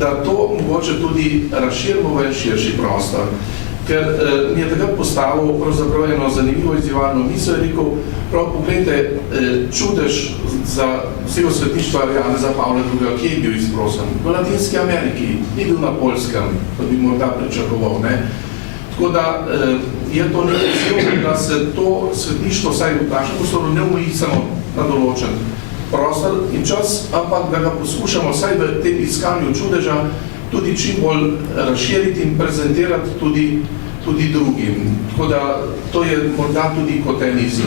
da to mogoče tudi razširimo v širši prostor. Ker mi je takrat postavil pravzaprav eno zanimivo izzivalno misel, je rekel, prav pogledajte, čudež za vsega svetništva Janeza Pavla II, kje je bil izprosen? V Latinski Ameriki, ni bil na Poljskem, kot bi morda pričakoval, ne? Tako da je to nekaj izjiv, da se to svetništvo, vsaj v našem prostoru, ne omeji samo na določen prostor in čas, ampak da ga poskušamo vsaj v tem iskanju čudeža tudi čim bolj razširiti in prezentirati tudi drugim. Tako da to je morda tudi kot en izziv.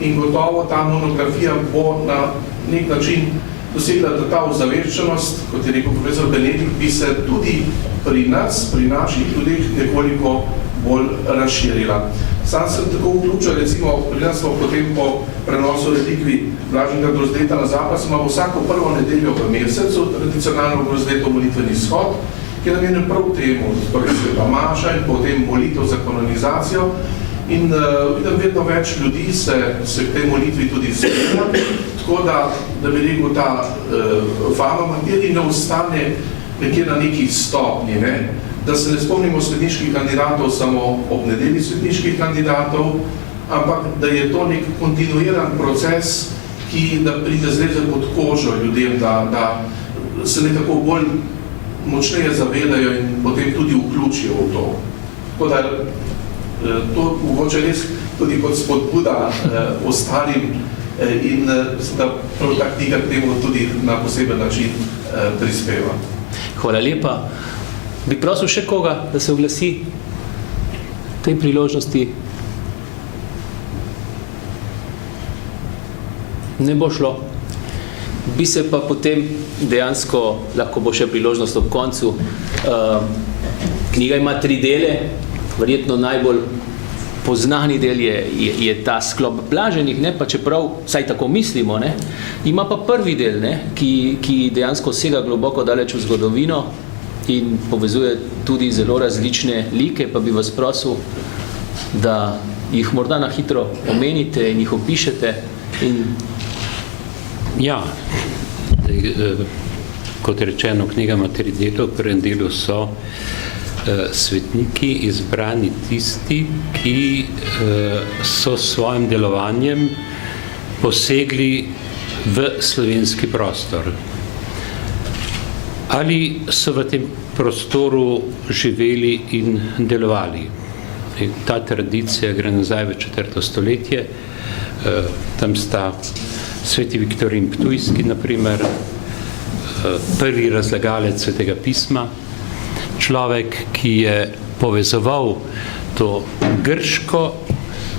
In gotovo ta monografija bo na nek način dosegla ta ozaveščenost, kot je rekel profesor Benedikt, bi se tudi pri nas, pri naših ljudeh nekoliko bolj razširila. Sam sem tako vključil, recimo, pri nas smo potem po prenosu relikvi Blaženega Grozdeta na Zapad, smo vsako prvo nedeljo v mesecu, tradicionalno Grozdeto molitveni shod, ki je namenjen prav temu, torej sveta maša in potem molitev za kanonizacijo. In vidim, vedno več ljudi se k tej molitvi tudi zbira, tako da bi rekel, ta fama materiji ne ostane nekje na neki stopnji, ne? Da se ne spomnimo svetniških kandidatov samo ob nedelji svetniških kandidatov, ampak da je to nek kontinuiran proces, ki da pride zleze pod kožo ljudem, da se nekako bolj močneje zavedajo in potem tudi vključijo v to. Tako da to mogoče res tudi kot spodbuda ostalim in da prav ta knjiga k temu tudi na poseben način prispeva. Hvala lepa. Bi prosil še koga, da se oglasi v tej priložnosti? Ne bo šlo. Bi se pa potem dejansko, lahko bo še priložnost ob koncu, knjiga ima 3 dele, verjetno najbolj poznani del je ta sklop Blaženih, ne, pa čeprav, vsaj tako mislimo, ne, ima pa prvi del, ne, ki dejansko sega globoko daleč v zgodovino in povezuje tudi zelo različne like, pa bi vas prosil, da jih morda na hitro omenite in jih opišete. Ja, kot rečeno, knjiga ima 3 dele, v prvem delu so svetniki izbrani tisti, ki so s svojim delovanjem posegli v slovenski prostor. Ali so v tem prostoru živeli in delovali. Ta tradicija gre nazaj v 4. stoletje. Tam sta sveti Viktorin Ptujski, naprimer, prvi razlagalec svetega pisma, človek, ki je povezoval to grško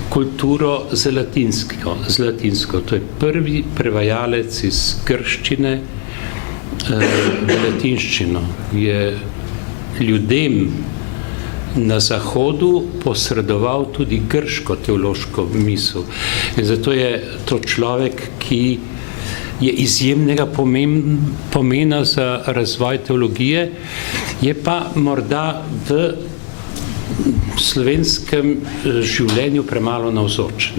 kulturo z latinsko. To je prvi prevajalec iz grščine v latinščino. Je ljudem na Zahodu posredoval tudi grško teološko misel. In zato je to človek, ki je izjemnega pomena za razvoj teologije, je pa morda v slovenskem življenju premalo navzoč.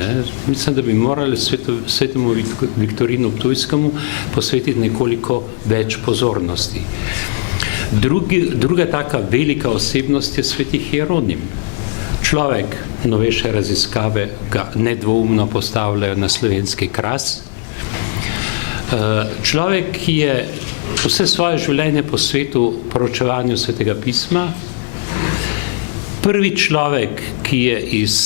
Mislim, da bi morali svetemu Viktorinu Ptujskemu posvetiti nekoliko več pozornosti. Druga taka velika osebnost je sveti Hieronim. Človek, novejše raziskave ga nedvoumno postavljajo na slovenski kras. Človek, ki je vse svoje življenje posvetil proučevanju svetega pisma, prvi človek, ki je iz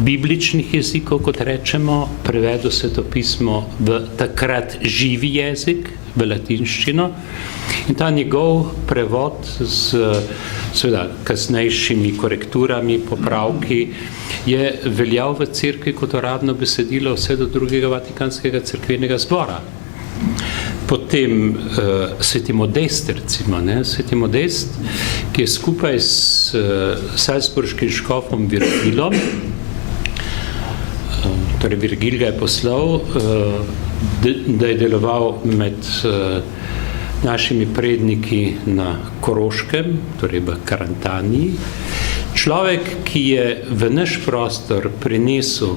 bibličnih jezikov, kot rečemo, prevedel svetopismo v takrat živi jezik, v latinščino, in ta njegov prevod z seveda kasnejšimi korekturami, popravki, je veljal v cerkvi kot uradno besedilo vse do drugega Vatikanskega cerkvenega zbora. Potem sveti Modest, recimo, sveti Modest, ki je skupaj s salzburškim škofom Virgilom, torej Virgil ga je poslal, da je deloval med našimi predniki na Koroškem, torej v Karantaniji. Človek, ki je v naš prostor prinesel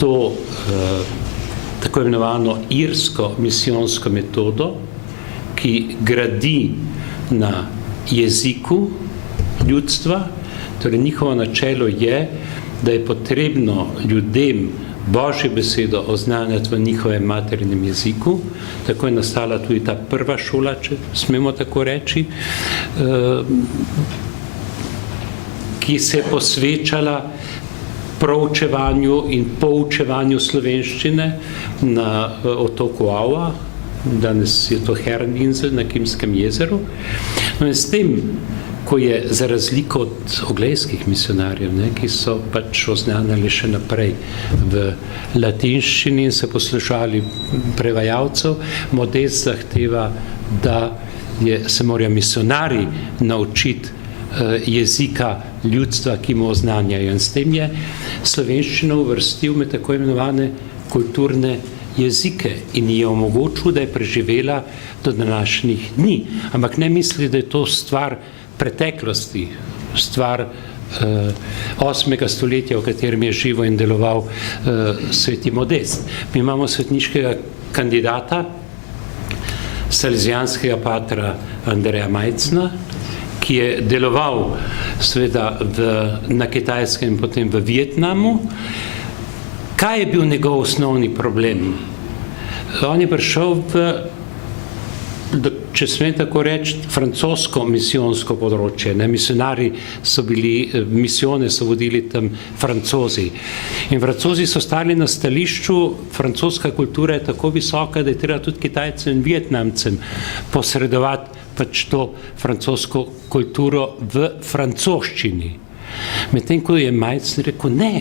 to tako imenovano irsko misijonsko metodo, ki gradi na jeziku ljudstva, torej njihovo načelo je, da je potrebno ljudem Božjo besedo oznanjati v njihovem materinem jeziku. Tako je nastala tudi ta prva šola, če smemo tako reči, ki se je posvečala proučevanju in poučevanju slovenščine na otoku Ava, danes je to Herreninsel na Kimskem jezeru. No in s tem, ko je za razliko od oglejskih misionarjev, ki so pač oznanjali še naprej v latinščini in se poslušali prevajalcev, Modest zahteva, da se morajo misionarji naučiti jezika ljudstva, ki mu oznanjajo. In s tem je slovenščino uvrstil med tako imenovane kulturne jezike in je omogočil, da je preživela do današnjih dni. Ampak ne misli, da je to stvar preteklosti, stvar 8. stoletja, v katerem je živo in deloval sveti Modest. Mi imamo svetniškega kandidata, salesijanskega patra Andreja Majcna, ki je deloval seveda na Kitajskem in potem v Vietnamu. Kaj je bil njegov osnovni problem? On je prišel če smem tako reči, francosko misijonsko področje. Misionari so bili, misijone so vodili tam Francozi. In Francozi so stali na stališču, francoska kultura je tako visoka, da je treba tudi Kitajcem in Vietnamcem posredovati pač to francosko kulturo v francoščini. Medtem ko je Majcen rekel, ne,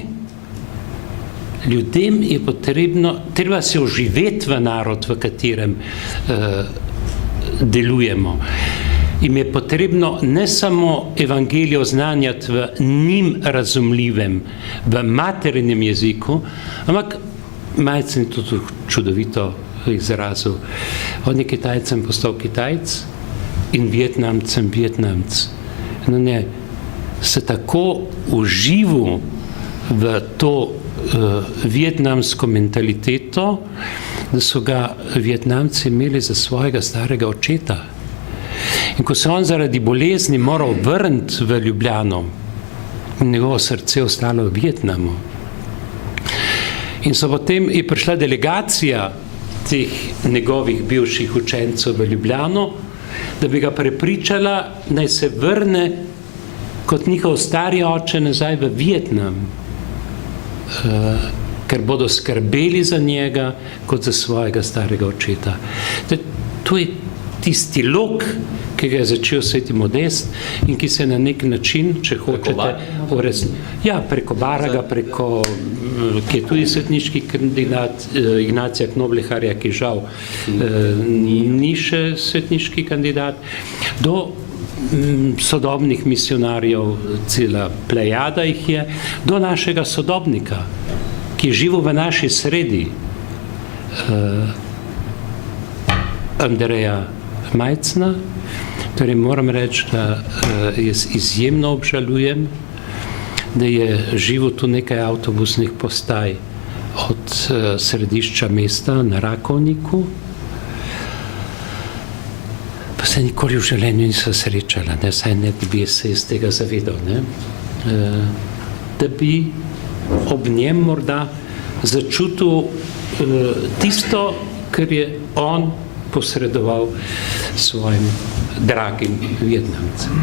ljudem je potrebno, treba se oživeti v narod, v katerem delujemo. Im je potrebno ne samo evangelijo oznanjati v njim razumljivem, v materinem jeziku, ampak Majcen je tudi čudovito izrazil. On je Kitajcem postal Kitajc in Vietnamcem Vietnamc. No ne, se tako uživil v to vietnamsko mentaliteto, da so ga Vietnamci imeli za svojega starega očeta. In ko se on zaradi bolezni moral vrniti v Ljubljano, njegovo srce ostalo v Vietnamu. In so potem je prišla delegacija teh njegovih bivših učencev v Ljubljano, da bi ga prepričala, naj se vrne kot njihov stari oče nazaj v Vietnam, ker bodo skrbeli za njega kot za svojega starega očeta. To je tisti lok, ki ga je začel sveti Modest in ki se na nek način, če hočete, preko Baraga, ki je tudi svetniški kandidat, Ignacija Knobleharja, ki žal ni še svetniški kandidat, do sodobnih misionarjev, cela plejada jih je, do našega sodobnika, ki je živel v naši sredi, Andreja Majcna. Torej moram reči, da jaz izjemno obžalujem, da je živel tu nekaj avtobusnih postaj od središča mesta na Rakovniku, pa se nikoli v življenju nisem srečala, saj ne bi se iz tega zavedal, da bi ob njem morda začutil tisto, kar je on posredoval svojim dragim Vietnamcem.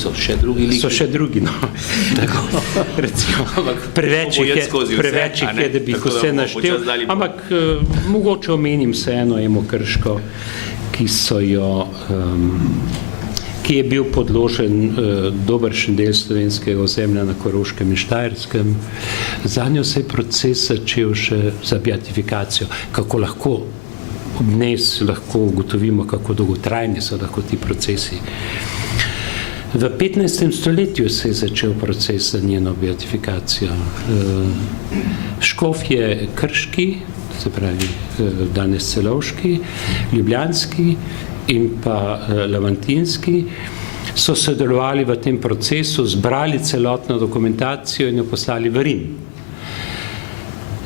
So še drugi liki. So še drugi, no. Tako, recimo, preveč jih je, da bi jih vse naštel, ampak mogoče omenim vseeno Emo Krško, ki je bil podložen dobršen del slovenskega ozemlja na Koroškem in Štajerskem. Zanjo se je proces začel še za beatifikacijo, kako lahko dnes lahko ugotovimo, kako dolgotrajni so lahko ti procesi. V 15. stoletju se je začel proces za njeno beatifikacijo. Škofje Krški, se pravi danes Celovški, Ljubljanski in pa Lamantinski, so sodelovali v tem procesu, zbrali celotno dokumentacijo in jo poslali v Rim.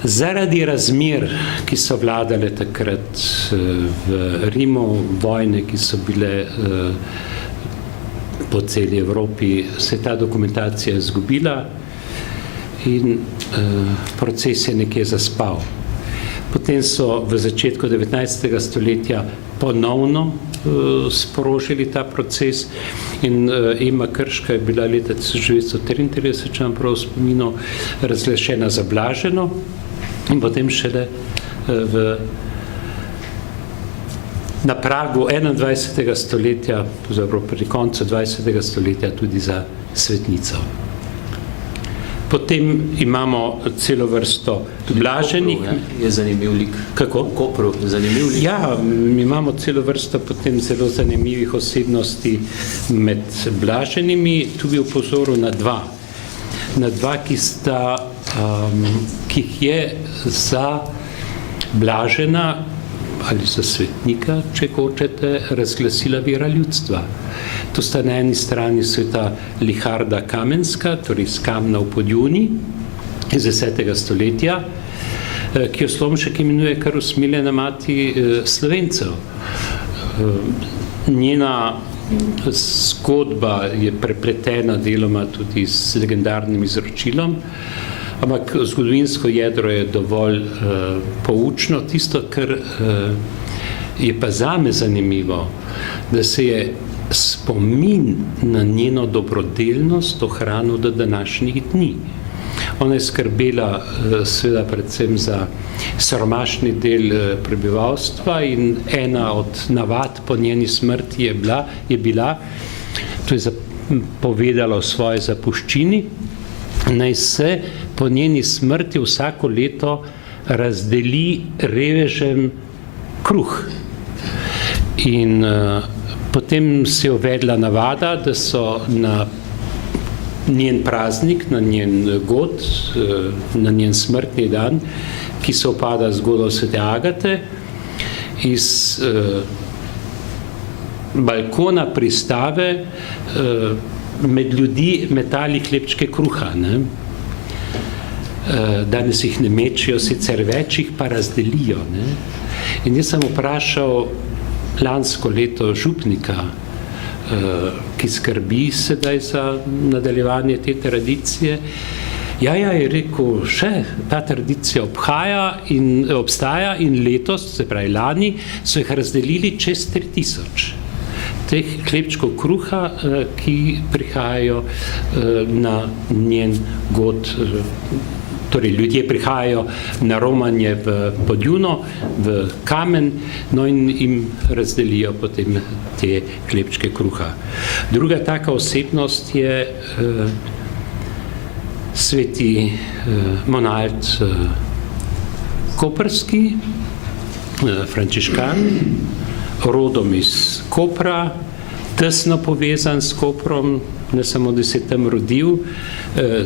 Zaradi razmer, ki so vladale takrat v Rimu, vojne, ki so bile po celi Evropi, se ta dokumentacija izgubila in proces je nekje zaspal. Potem so v začetku 19. stoletja ponovno sprožili ta proces in Ema Krška je bila leta 1933, če vam prav spominu, razglašena za blaženo in potem šele na pragu 21. stoletja, oziroma pri koncu 20. stoletja tudi za svetnico. Potem imamo celo vrsto blaženih. Je zanimiv lik. Kako? V Kopru, zanimiv lik. Ja, imamo celo vrsto potem zelo zanimivih osebnosti med blaženimi. Tu bi upozoril na dva. Na dva, ki jih je za blažena ali za svetnika, če hočete, razglasila vera ljudstva. To sta na eni strani sveta Liharda Kamenska, torej iz Kamna v Podjuni, iz 10. stoletja, ki jo Slomšek imenuje kar usmiljena mati Slovencev. Njena zgodba je prepletena deloma tudi s legendarnim izročilom, ampak zgodovinsko jedro je dovolj poučno. Tisto, kar je pa zame zanimivo, da se je spomin na njeno dobrodelnost ohranil do današnjih dni. Ona je skrbela seveda predvsem za siromašni del prebivalstva in ena od navad po njeni smrti je bila, to je povedala o svoji zapuščini, naj se po njeni smrti vsako leto razdeli revežem kruh. In potem se je uvedla navada, da so na njen praznik, na njen god, na njen smrtni dan, ki se upada z godom svete Agate, iz balkona pristave med ljudi metali hlebčke kruha. Ne? Danes jih ne mečijo, sicer več jih pa razdelijo. Ne? In jaz sem vprašal lansko leto župnika, ki skrbi sedaj za nadaljevanje te tradicije. Ja, je rekel, še ta tradicija obstaja in letos, se pravi lani, so jih razdelili čez 3000 teh hlebčkov kruha, ki prihajajo na njen god. Torej, ljudje prihajajo na romanje v Podjuno, v Kamen, no in jim razdelijo potem te hlebčke kruha. Druga taka osebnost je sveti Monald Koprski, frančiškan, rodom iz Kopra, tesno povezan s Koprom, ne samo, da se je tam rodil,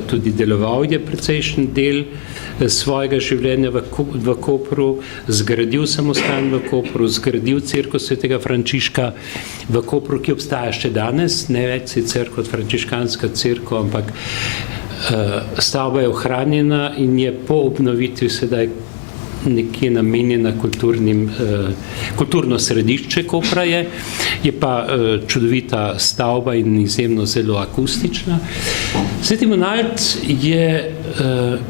tudi deloval je precejšen del svojega življenja v Kopru, zgradil samostan v Kopru, zgradil cerkev svetega Frančiška v Kopru, ki obstaja še danes, ne več sicer kot frančiškanska cerkev, ampak stavba je ohranjena in je po obnovitvi sedaj nekje namenjena kulturno središče Kopra je pa čudovita stavba in izjemno zelo akustična. Sveti Monald je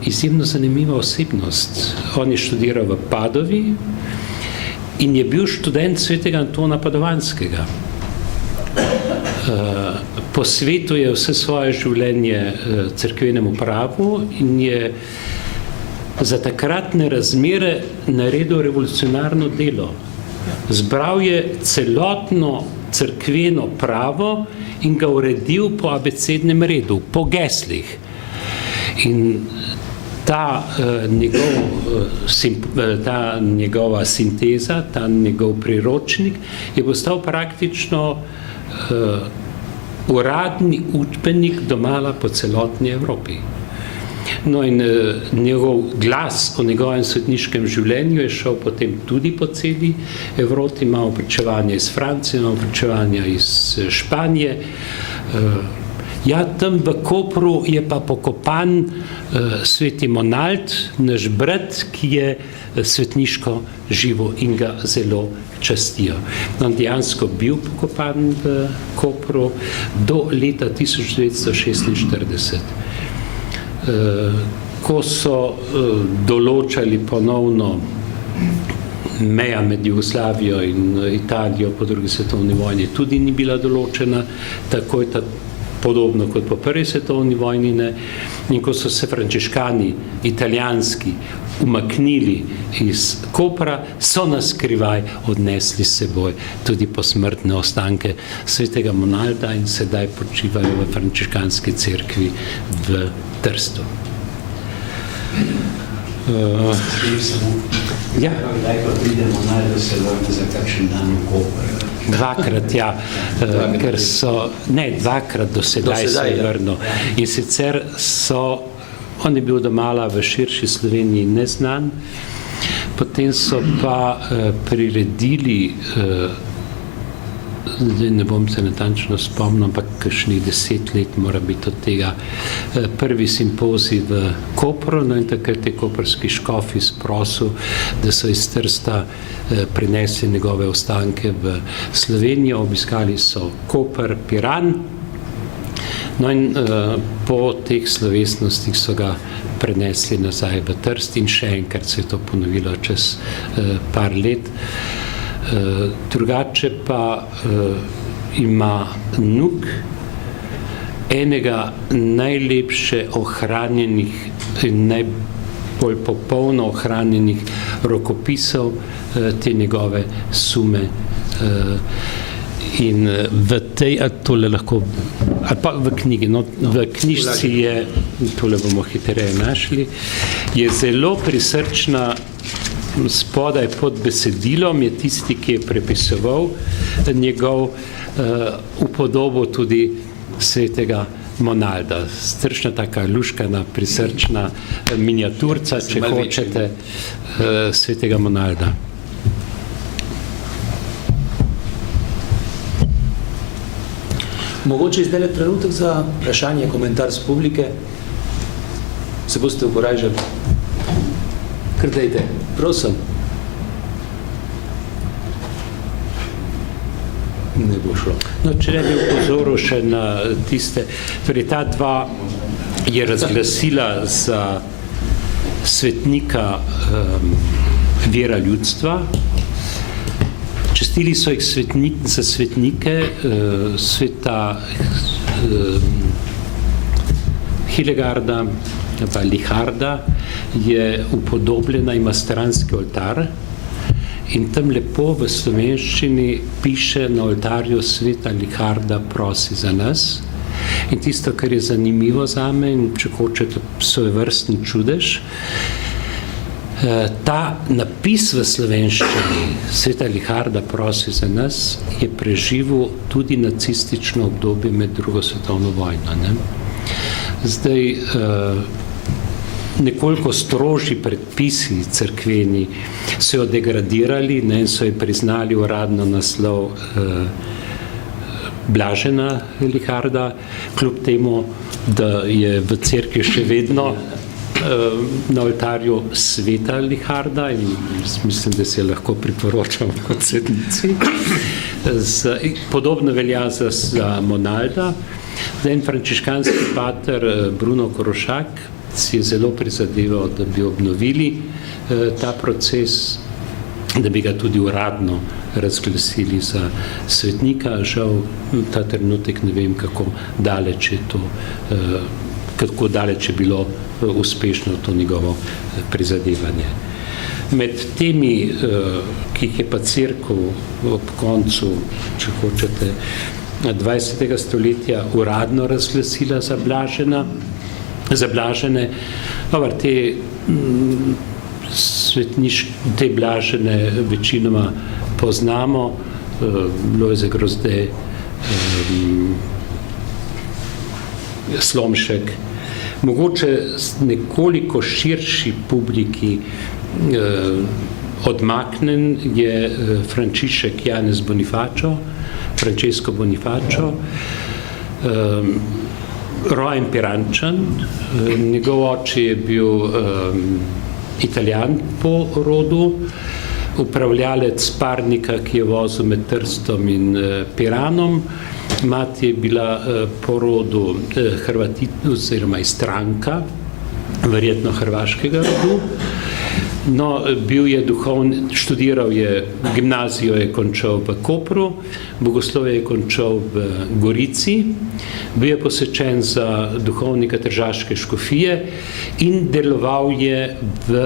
izjemno zanimiva osebnost. On je študiral v Padovi in je bil študent svetega Antona Padovanskega. Posvetuje vse svoje življenje cerkvenemu pravu in je za takratne razmere naredil revolucionarno delo. Zbral je celotno cerkveno pravo in ga uredil po abecednem redu, po geslih. In ta njegova sinteza, ta njegov priročnik je postal praktično uradni učbenik domala po celotni Evropi. No in njegov glas o njegovem svetniškem življenju je šel potem tudi po celi Evropi. Imamo pričevanja iz Francije, imamo pričevanja iz Španije. Ja, tam v Kopru je pa pokopan sveti Monald, naš brat, ki je svetniško živo in ga zelo častijo. On dejansko bil pokopan v Kopru do leta 1946. Ko so določali ponovno meja med Jugoslavijo in Italijo po drugi svetovni vojni, tudi ni bila določena, tako je podobno kot po prvi svetovni vojni, ne. In ko so se frančiškani italijanski umaknili iz Kopra, so nas skrivaj odnesli s seboj tudi posmrtne ostanke svetega Monalda in sedaj počivajo v frančiškanski cerkvi v Trstu. Ja. Kdaj pa pride Monald, da se vrne za kakšen dan v Koper? Dvakrat, ja, ker so, ne, dvakrat do sedaj se je vrnil. In sicer on je bil domala v širši Sloveniji neznan, potem so pa priredili, ne bom se natančno spomnil, ampak kakšnih 10 let mora biti od tega, prvi simpozij v Kopru, no in takrat je koprski škof izprosil, da so iz Trsta prinesli njegove ostanke v Slovenijo, obiskali so Koper, Piran, no in po teh slovesnostih so ga prenesli nazaj v Trst in še enkrat se je to ponovilo čez par let. Drugače pa ima Nuk enega najlepše ohranjenih in najbolj popolno ohranjenih rokopisov te njegove sume. In v tej, tole lahko, ali pa v knjigi, no, v knjižci je, tole bomo hitreje našli, je zelo prisrčna. Spodaj pod besedilom je tisti, ki je prepisoval njegov upodobo tudi svetega Monalda. Strašna taka luškana, prisrčna miniaturca, če hočete, svetega Monalda. Mogoče zdaj trenutek za vprašanje, komentar z publike. Se boste ukorajžali? Kar dajte, prosim. Ne bo šlo. No, če ne bi upozoril še na tiste, torej ta dva je razglasila za svetnika vera ljudstva. Častili so jih za svetnike sveta Hilegarda, pa Liharda, je upodobljena, ima stranski oltar in tam lepo v slovenščini piše na oltarju sveta Liharda prosi za nas. In tisto, kar je zanimivo zame in če hočete svojevrstni čudež, ta napis v slovenščini sveta Liharda prosi za nas je preživel tudi nacistično obdobje med drugo svetovno vojno, ne? Zdaj, nekoliko strožji predpisi cerkveni so jo degradirali, ne, in so jo priznali uradno naslov Blažena Liharda, kljub temu, da je v cerkvi še vedno na oltarju sveta Liharda in mislim, da se lahko priporočam kot svetnici. Podobno velja za Monalda. En frančiškanski pater Bruno Korošak si je zelo prizadeval, da bi obnovili ta proces, da bi ga tudi uradno razglasili za svetnika. Žal ta trenutek ne vem, kako daleč je bilo uspešno to njegovo prizadevanje. Med temi, ki jih je pa cerkev ob koncu, če hočete, 20. stoletja uradno razglasila za blažene, dobar, te blažene večinoma poznamo, Lojze Grozde, Slomšek. Mogoče nekoliko širši publiki odmaknen je Frančišek Janez Bonifacio, Francesco Bonifacio. rojen Pirančan, njegov oče je bil Italijan po rodu, upravljalec parnika, ki je vozil med Trstom in Piranom. Mati je bila po rodu Hrvatica oziroma Istranka, verjetno hrvaškega rodu. No, bil je študiral je, gimnazijo je končal v Kopru, bogoslovje je končal v Gorici, bil je posvečen za duhovnika tržaške škofije in deloval je v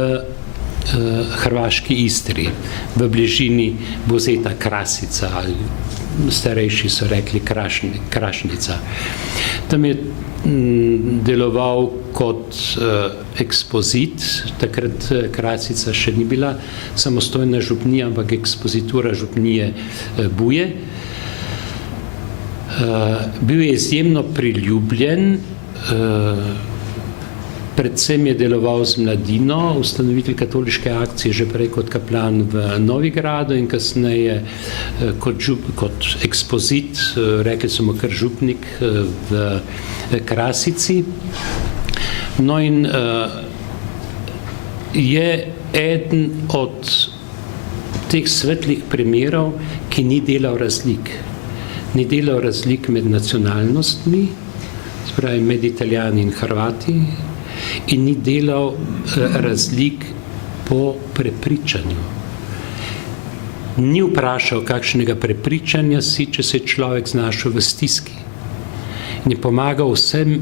hrvaški Istri, v bližini Buzeta Krasica, ali starejši so rekli Krašnica. Tam je deloval kot ekspozit, takrat Krasica še ni bila samostojna župnija, ampak ekspozitura župnije Buje. Bil je izjemno priljubljen, predvsem je deloval z mladino, ustanovitelj katoliške akcije že prej kot kaplan v Novigradu in kasneje kot ekspozit, rekli so mu kar župnik v Krasici. No in je eden od teh svetlih primerov, ki ni delal razlik. Ni delal razlik med nacionalnostmi, spravi med Italijani in Hrvati, in ni delal razlik po prepričanju. Ni vprašal, kakšnega prepričanja si, če se je človek znašel v stiski. In je pomagal vsem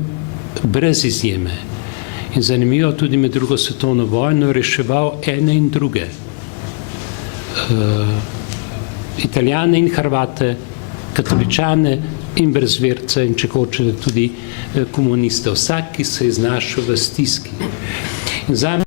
brez izjeme. In zanimivo, tudi med drugo svetovno vojno reševal ene in druge. Italijane in Hrvate, katoličane in brezverce in če hočete tudi komuniste. Vsak, ki se je znašel v stiski. In zame